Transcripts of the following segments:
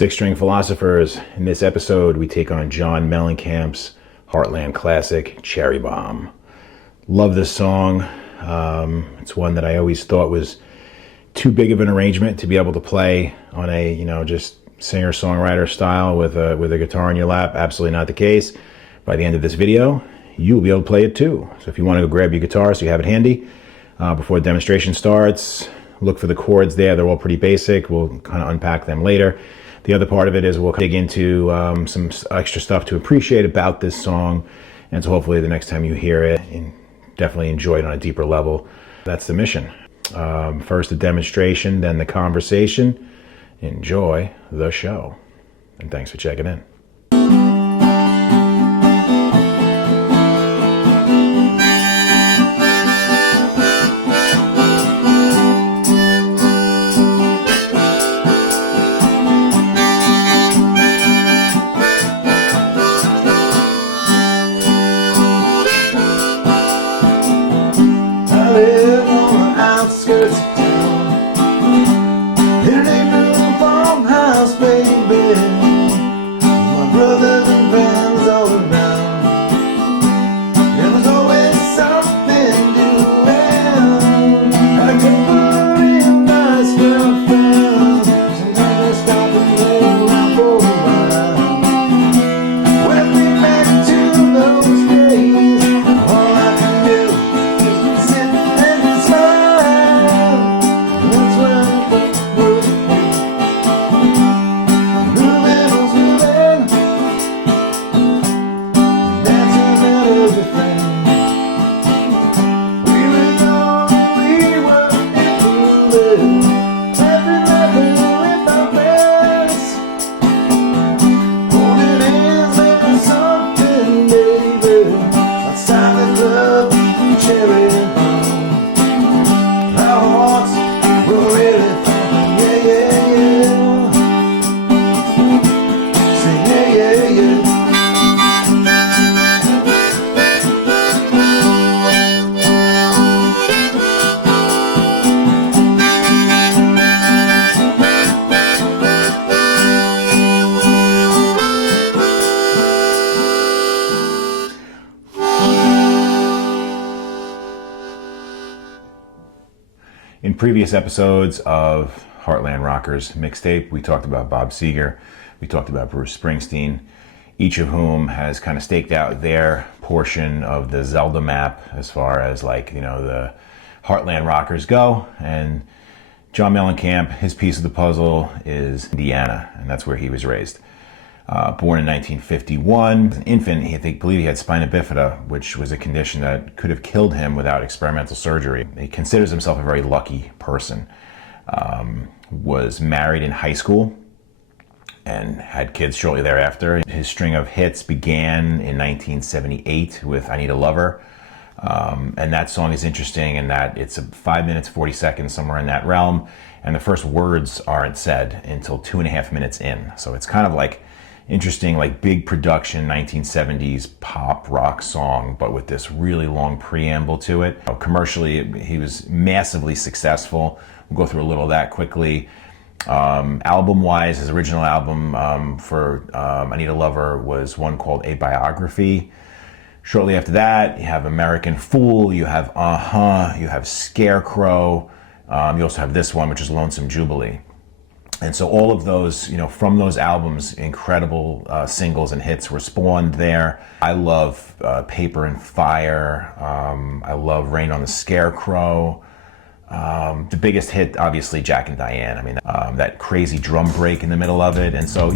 Six String Philosophers. In this episode, we take on John Mellencamp's Heartland classic, Cherry Bomb. Love this song. It's one that I always thought was too big of an arrangement to be able to play on a, just singer-songwriter style with a guitar in your lap. Absolutely not the case. By the end of this video, you will be able to play it too. So if you want to go grab your guitar so you have it handy before the demonstration starts, look for the chords there. They're all pretty basic. We'll kind of unpack them later. The other part of it is we'll dig into some extra stuff to appreciate about this song. And so hopefully the next time you hear it, and definitely enjoy it on a deeper level. That's the mission. First the demonstration, then the conversation. Enjoy the show. And thanks for checking in. In previous episodes of Heartland Rockers mixtape, we talked about Bob Seger, we talked about Bruce Springsteen, each of whom has kind of staked out their portion of the Zelda map as far as the Heartland Rockers go. And John Mellencamp, his piece of the puzzle is Indiana, and that's where he was raised. Born in 1951, as an infant, they believe he had spina bifida, which was a condition that could have killed him without experimental surgery. He considers himself a very lucky person. Was married in high school and had kids shortly thereafter. His string of hits began in 1978 with I Need a Lover. And that song is interesting in that it's 5 minutes, 40 seconds, somewhere in that realm. And the first words aren't said until 2.5 minutes in. So it's kind of like interesting, big production 1970s pop rock song, but with this really long preamble to it. Commercially, he was massively successful. We'll go through a little of that quickly. Album-wise, his original album for I Need a Lover was one called A Biography. Shortly after that, you have American Fool, you have you have Scarecrow, you also have this one, which is Lonesome Jubilee. And so all of those, from those albums, incredible singles and hits were spawned there. I love Paper and Fire. I love Rain on the Scarecrow. The biggest hit, obviously, Jack and Diane. I mean, that crazy drum break in the middle of it. And so,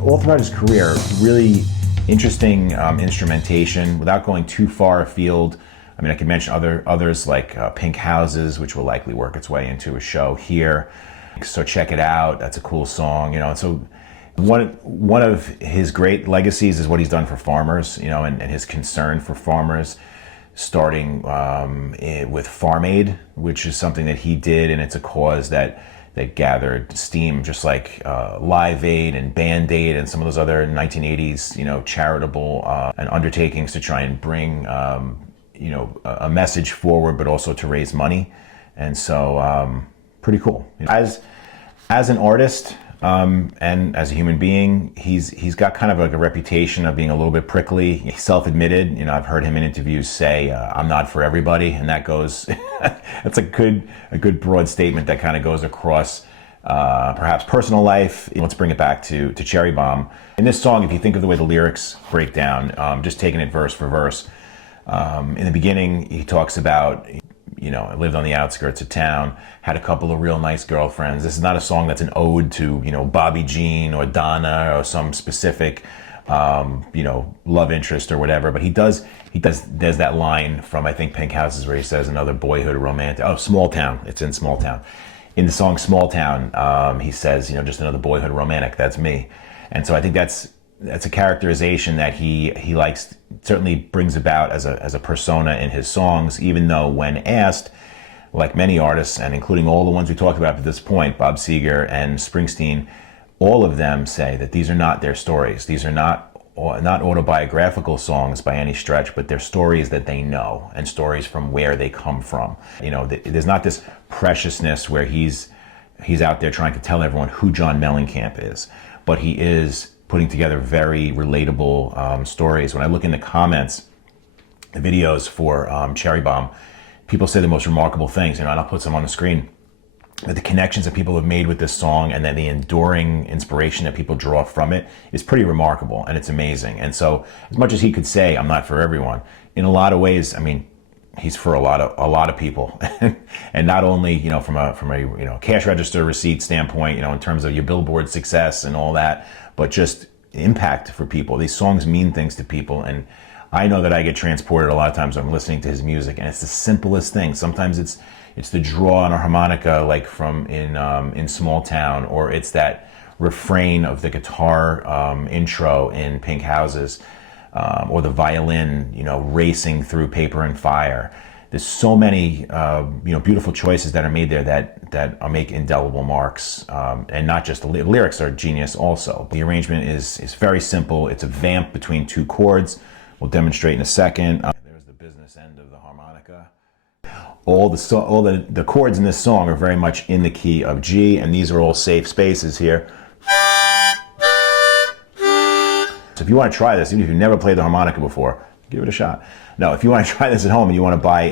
all throughout his career, really interesting instrumentation without going too far afield. I mean, I could mention others like Pink Houses, which will likely work its way into a show here. So check it out. That's a cool song, And so one of his great legacies is what he's done for farmers, and his concern for farmers, starting with Farm Aid, which is something that he did, and it's a cause that gathered steam, just like Live Aid and Band Aid and some of those other 1980s, charitable and undertakings to try and bring a message forward, but also to raise money. And so pretty cool. As an artist, And as a human being, he's got kind of like a reputation of being a little bit prickly. He's self-admitted. You know, I've heard him in interviews say, "I'm not for everybody," and that goes. That's a good broad statement that kind of goes across perhaps personal life. Let's bring it back to Cherry Bomb. In this song, if you think of the way the lyrics break down, just taking it verse for verse. In the beginning, he talks about, you know, I lived on the outskirts of town, had a couple of real nice girlfriends. This is not a song that's an ode to, you know, Bobby Jean or Donna or some specific, you know, love interest or whatever. But there's that line from, I think, Pink Houses, where he says another boyhood romantic. Oh, Small Town. It's in Small Town. In the song Small Town, he says, you know, just another boyhood romantic. That's me. And so I think that's a characterization that he likes, certainly brings about as a persona in his songs, even though when asked, like many artists, and including all the ones we talked about at this point, Bob Seger and Springsteen, all of them say that these are not their stories. These are not autobiographical songs by any stretch, but they're stories that they know and stories from where they come from. You know, there's not this preciousness where he's out there trying to tell everyone who John Mellencamp is, but he is putting together very relatable stories. When I look in the comments, the videos for Cherry Bomb, people say the most remarkable things, you know, and I'll put some on the screen. But the connections that people have made with this song and then the enduring inspiration that people draw from it is pretty remarkable, and it's amazing. And so as much as he could say, I'm not for everyone, in a lot of ways, I mean, he's for a lot of people. And not only, you know, from a you know, cash register receipt standpoint, you know, in terms of your Billboard success and all that, but just impact for people. These songs mean things to people, and I know that I get transported a lot of times when I'm listening to his music, and it's the simplest thing. Sometimes it's the draw on a harmonica, like from in Small Town, or it's that refrain of the guitar intro in Pink Houses, or the violin, you know, racing through Paper and Fire. There's so many, you know, beautiful choices that are made there that make indelible marks, and not just the lyrics are genius also. The arrangement is very simple. It's a vamp between two chords. We'll demonstrate in a second. There's the business end of the harmonica. All the chords in this song are very much in the key of G, and these are all safe spaces here. So if you want to try this, even if you've never played the harmonica before, give it a shot. No, if you want to try this at home and you want to buy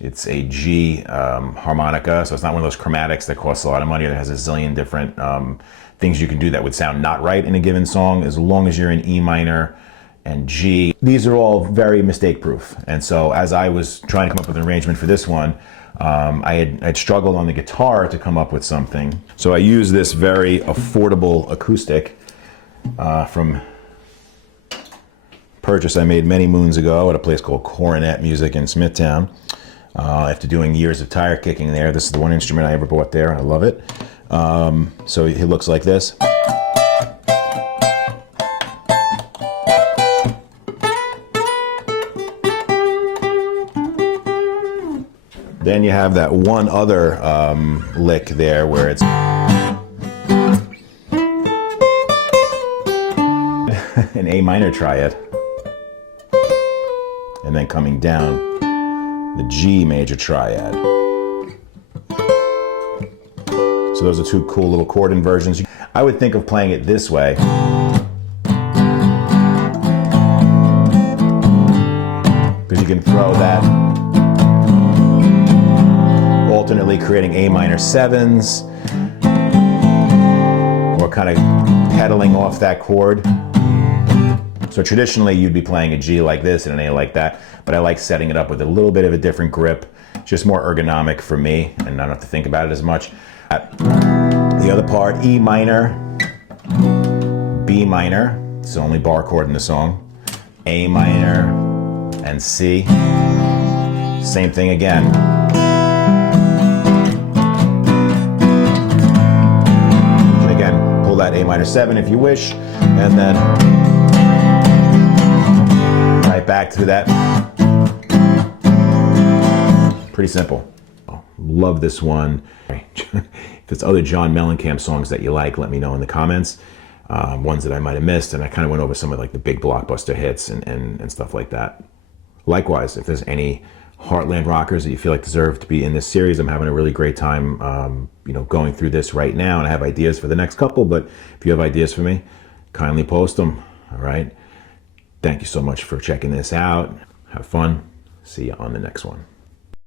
it's a G harmonica, so it's not one of those chromatics that costs a lot of money, that has a zillion different things you can do that would sound not right in a given song, as long as you're in E minor and G. These are all very mistake-proof. And so as I was trying to come up with an arrangement for this one, I'd struggled on the guitar to come up with something. So I used this very affordable acoustic from purchase I made many moons ago at a place called Coronet Music in Smithtown. After doing years of tire kicking there, this is the one instrument I ever bought there, and I love it. So it looks like this. Then you have that one other lick there where it's an A minor triad, and then coming down, the G major triad. So those are two cool little chord inversions. I would think of playing it this way. Because you can throw that, alternately creating A minor sevens, or kind of pedaling off that chord. So traditionally you'd be playing a G like this and an A like that, but I like setting it up with a little bit of a different grip, just more ergonomic for me, and I don't have to think about it as much. The other part, E minor, B minor, it's the only bar chord in the song, A minor, and C. Same thing again. You can again pull that A minor 7 if you wish, and then right back to that. Pretty simple. Love this one. If there's other John Mellencamp songs that you like, let me know in the comments. Ones that I might have missed, and I kind of went over some of like the big blockbuster hits and stuff like that. Likewise, if there's any Heartland rockers that you feel like deserve to be in this series. I'm having a really great time, going through this right now, and I have ideas for the next couple, but if you have ideas for me, kindly post them. All right. Thank you so much for checking this out. Have fun. See you on the next one.